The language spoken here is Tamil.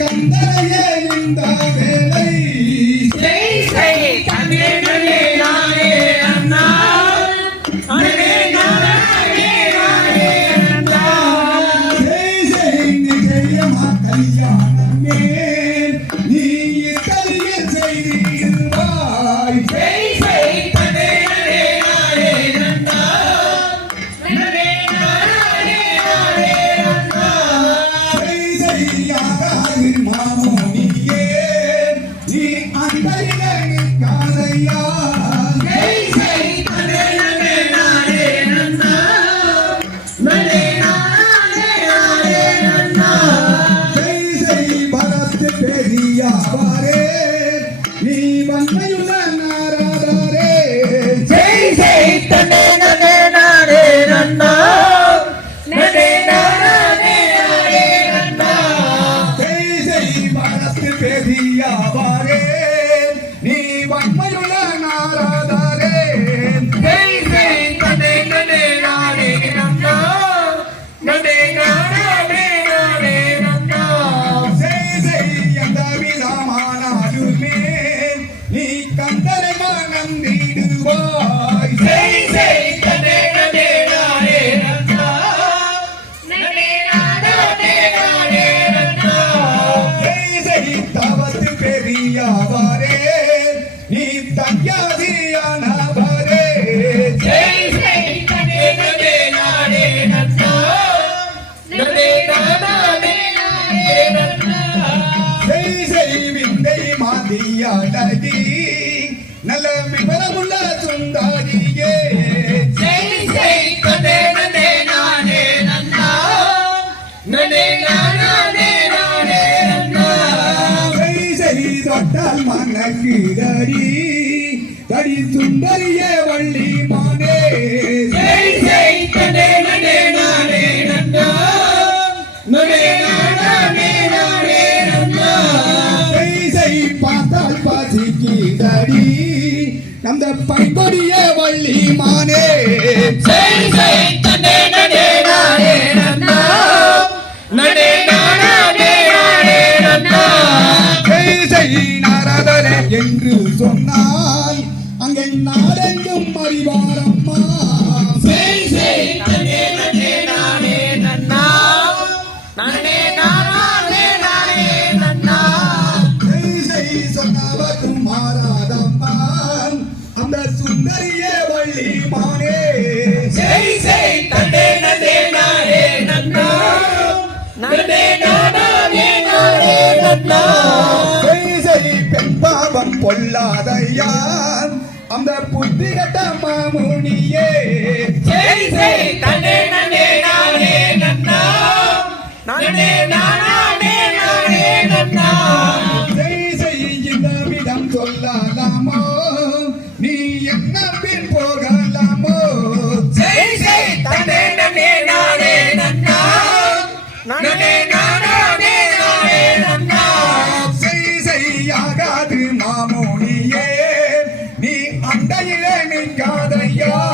கந்தரையே இந்த வேலை கல்யாணமே பாரே நீ தங்கியாதியான பாரே நல்ல விவரமுள்ள சுந்தாரியே. தொட்டால் மணக்குதடி தடி. சுந்தரிய வள்ளி மானே. பார்த்தால் பசிக்குதடி அந்த பண்புடைய வள்ளி மானே. என்று சொன்னால் அங்கே நாடெங்கும் அறிவார் அந்த புத்தி கட்ட மாமுனியே மறைக்காதையா